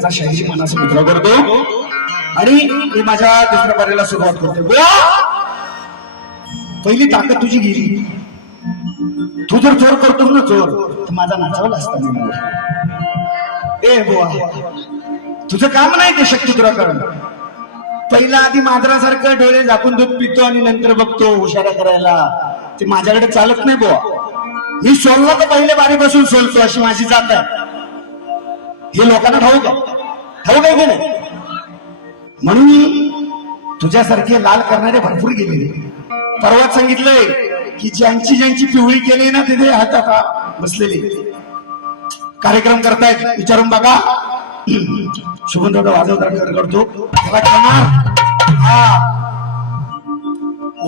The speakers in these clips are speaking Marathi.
त्याचा शाहीची मनाचा मित्र करतो? आणि मी माझ्या दुसऱ्या बारीला सुरुवात करते पहिली ताकद तुझी गेली. तू जर चोर करतोस ना चोर तर माझा नाचावला असता मी ए बुवा तुझं काम नाही ते शक्ती तुला करणं. पहिला आधी मांजरासारखं डोळे झाकून दूध पितो आणि नंतर बघतो हुशारा करायला. ते माझ्याकडे चालत नाही बुवा. मी सोलला तर पहिले बारीपासून सोलतो अशी माझी जात आहे. हे लोकांना ठाऊक आहे. ठाऊक आहे की नाही? म्हणून तुझ्यासारखे लाल करणारे भरपूर गेलेले. परवाच सांगितलंय की ज्यांची ज्यांची पिवळी केली ना तिथे हातात बसलेले. कार्यक्रम करतायत. विचारून बघा. शुभंदादा वाजवता करतो. त्याला करणार हा.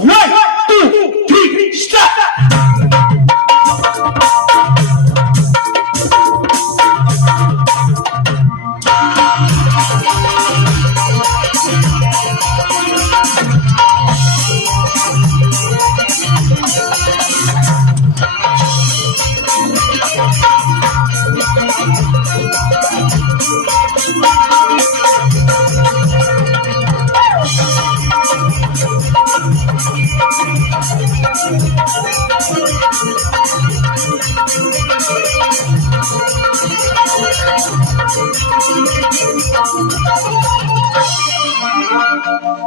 One, two, three, start!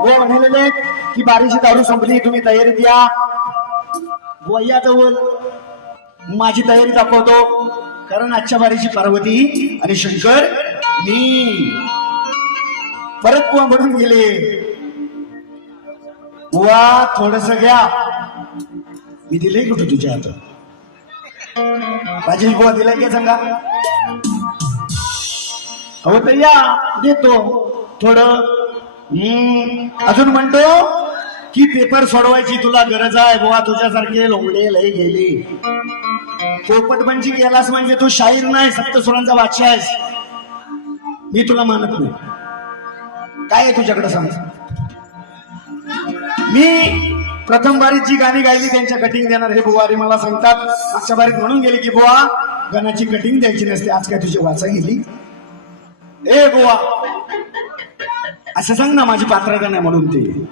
बुवा म्हणालेले की बारीची दारू संपली तुम्ही तयारीत या वया जवळ माझी तयारी दाखवतो. कारण आजच्या बारीची पार्वती आणि शंकर मी परत बुवा म्हणून गेले. बुवा थोडस घ्या. मी दिले कुठं तुझ्या हातात? राजेश बुवा दिलाय का सांगा? हो तर या देतो. थोडं अजून म्हणतो की पेपर सोडवायची तुला गरज आहे बुवा तुझ्यासारखे लोंगडे लय गेले. पोपटपंची केलास म्हणजे, म्हणजे तू शाहीर नाही सप्तसुरांचा बादशाह आहेस. मी तुला मानत नाही. काय आहे तुझ्याकडे सांग? मी प्रथम बारीत जी गाणी गायली त्यांच्या कटिंग देणार हे बुवारी मला सांगतात. मागच्या बारीत म्हणून गेली की बुवा गाण्याची कटिंग द्यायची नसते. आज काय तुझी वाचा गेली? ए बुवा असं सांग ना माझी पात्रता नाही म्हणून ते.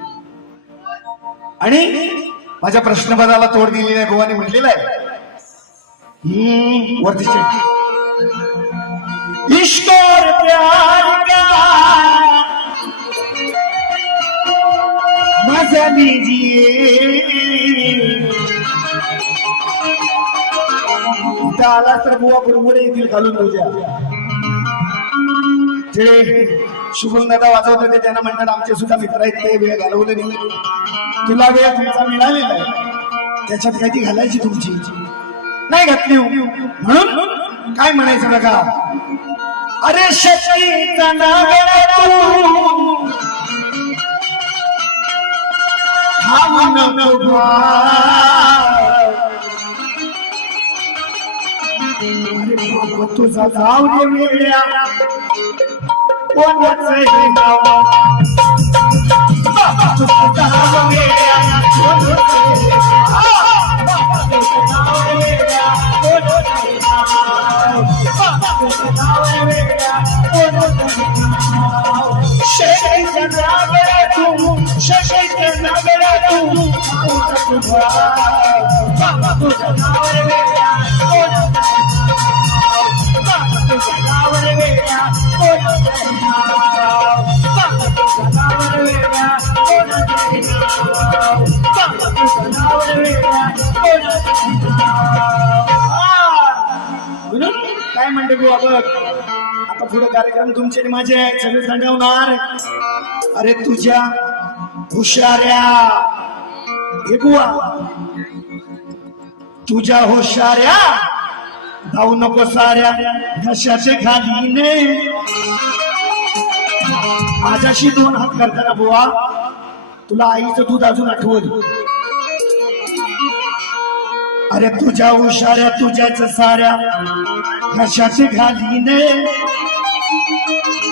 आणि माझ्या प्रश्नपदाला तोड दिलेली आहे गोवाने म्हटलेलं आहे. हम्म, वरती check. इश्क निजी आला तर बुवा बरोबर येतील घालून तुझ्या शुभम दादा वाजवत होते त्यांना म्हणतात आमचे सुद्धा मित्र आहेत ते वेळ घालवले नाही. तुला वेळ तुमचा मिळालेला आहे. त्याच्यात काय ती घालायची तुमची? नाही घातली म्हणून काय म्हणायचं बघा? अरे शक्तीचा हा तुझा जाऊ one would say no. Shake the nagara, shake the nagara, म्हणून काय म्हणते बुवा बघ आता पुढे कार्यक्रम तुमचे आणि माझे आहेत. सगळे सांगवणार अरे तुझ्या हुशाऱ्या. हे बुवा. तुझ्या हुशाऱ्या. धावू नको साऱ्या. नशाचे घालीने. माझ्याशी दोन हात करताना बुवा. तुला आईचं दूध अजून आठवत. अरे तुझ्या हुशाऱ्या तुझ्याच साऱ्या नशाचे घालीने.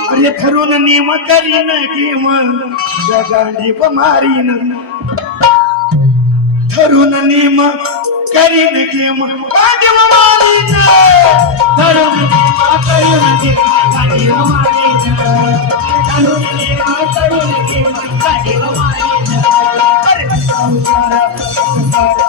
अरे ठरून निम करीन किम जगांडी मारीन. ठरून निम करीन किम गांडी मारीन. ठरून मारीन. करीन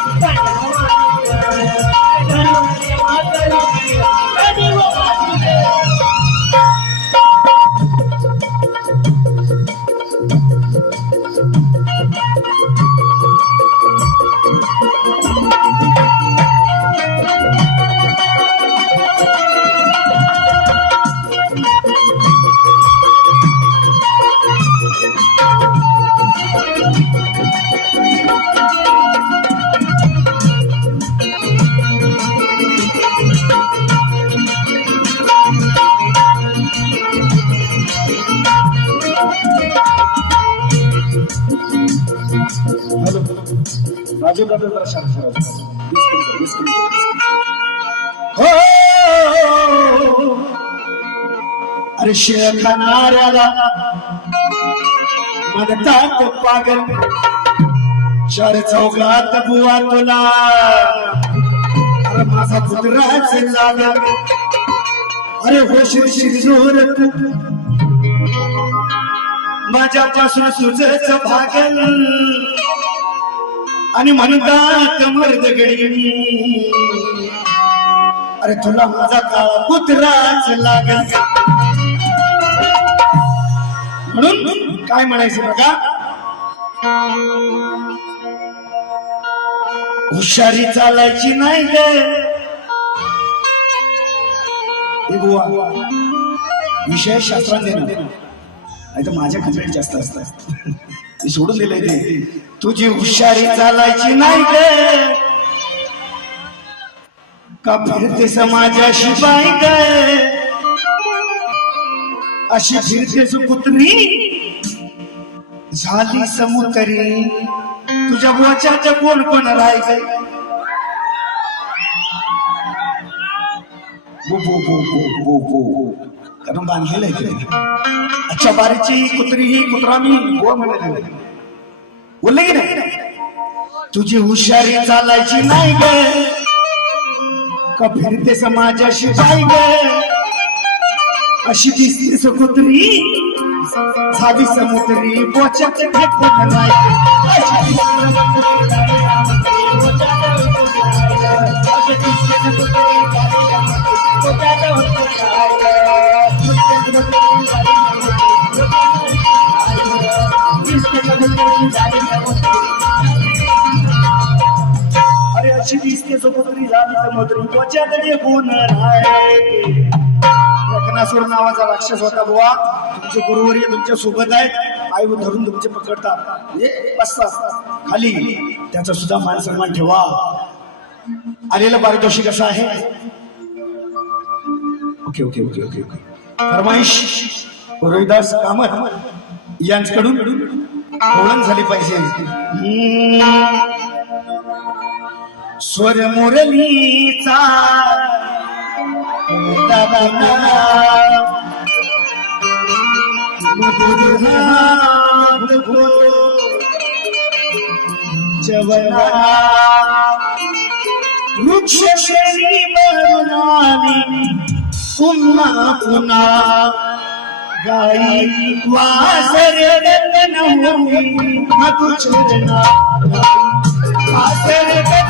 हो! अरे शिळ म्हणतात पागल. चार चौघात बुवा तुला. अरे माझा पुत्राच लागल अरे होशील शिरजोर माझ्यापासून सुजच भागल. आणि म्हणतात मर्द गडी अरे तुला माझा काळा कुत्राच लागल म्हणून काय म्हणायचं बघा? हुशारी चालायची नाही ग. बुवा विषय शास्त्रात नाही तर माझ्या कंप्लेंट जास्त असतात. मी सोडून दिलंय ते. तुझी हुशारी चालायची नाही ग. का फिरते समाजाशी बाई ग अशी फिरते सुपुत्री झाली समुतरी. तुझ्या बोचाच्या कोण कोण राय कारण बांधलेलं आहे अच्छा बारीची कुत्री ही कुत्रा मी गोवा म्हणत बोलले की नाही? तुझी हुशारी चालायची नाही ग. का फिरते समाजाशी पाय ग अशी दिसते सकुत्री झाली समुद्री बोच्यात फेकून नाही अशी दिसते समुद्री झाली समुद्री बोच्यात फेकून नाही रत्नासूर नावाचा राक्षस होता बुवा. तुमचे गुरुवर्य तुमच्यासोबत आहेत. आई धरून तुमचे पकडतात. हे खाली. त्याचा सुद्धा मान सन्मान ठेवा. आलेलं पारितोषिक असं आहे? Okay okay okay okay okay. फरमाईश Rohidas Kamat यांच्याकडून ओळख झाली पाहिजे. हम्म. स्वर मुरलीचा जवना वृक्ष श्रेणी मरुनानी पुन्हा पुन्हा गाई वासर रतन होती मधुचरणा वासर रतन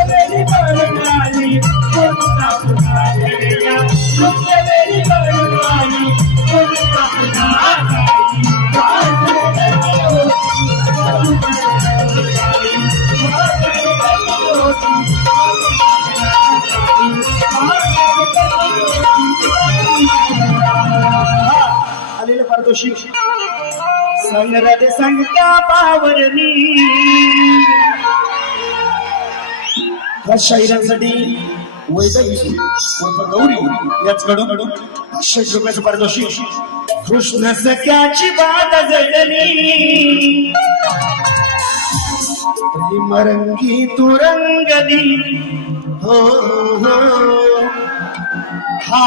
पारितोषिक संग्रद संगता पावरली या शाहिरांसाठी वैदवी उर्फ गौरी याचकडून पाचशे रुपयाचं पारितोषिक. कृष्ण सख्याची बात जडली प्रेमरंगी तुरंगली. हो. हो हा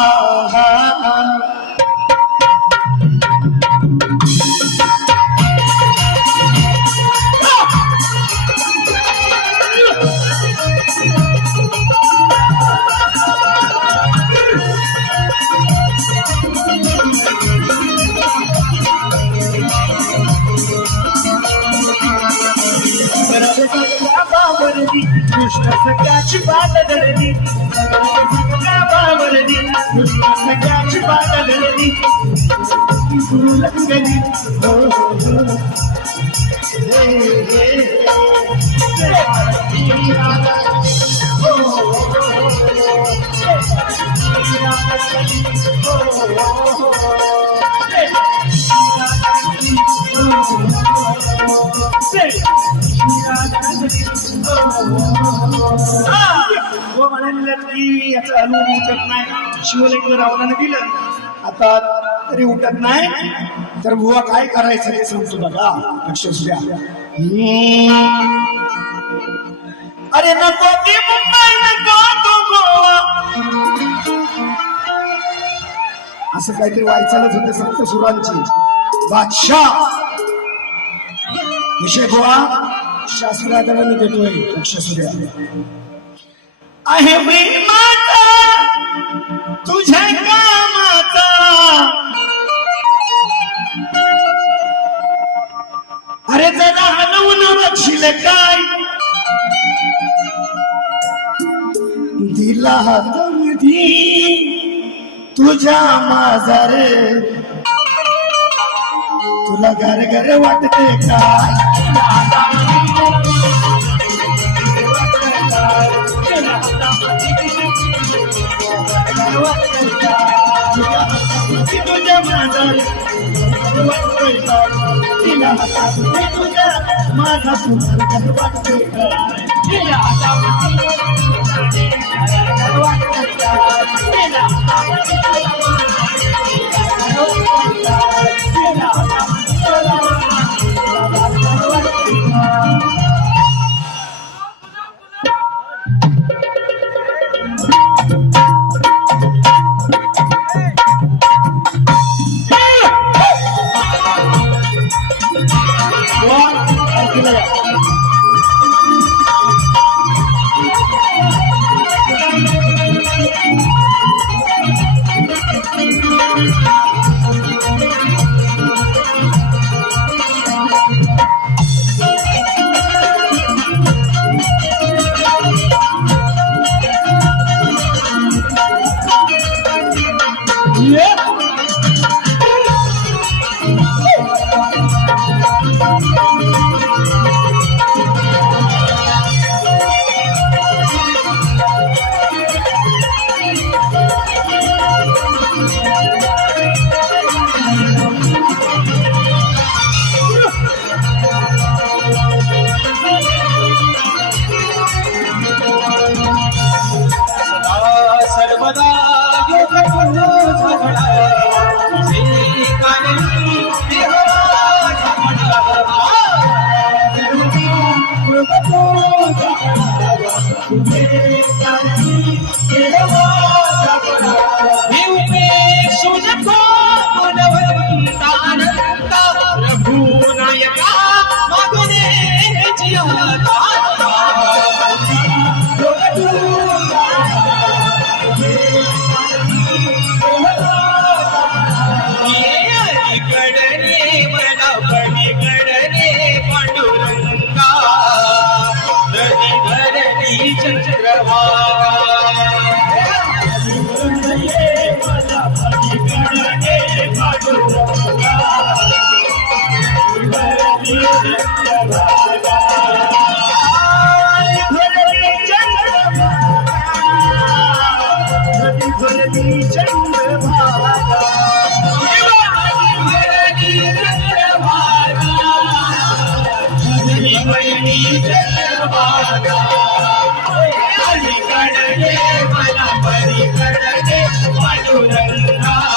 हा. कृष्ण सख्याची बात दडली बावरली कृष्ण सख्याची बात दडली रंगली हो की याचा अनुभव उठत नाही. शिवलिंग रावणाने दिलं. आता तरी उठत नाही. तर बुवा काय करायचं ते सांगतो बघा. लक्ष द्या अरे नको ती मुंबई नको तो गोवा. असं काहीतरी व्हायचालच होते सप्त सुरांची बादशाह. विषय गोवा शास्त्रादाराने देतोय लक्ष सूर्या आहे प्रेमाचा तुझ्या कामाचा. अरे जरा हलवून बघशील काय? दिला हातामध्ये तुझ्या माझा रे तुला घर घर वाटते काय? माझा तुला घर ¡Vamos! मला परिकडे पांडुरंगा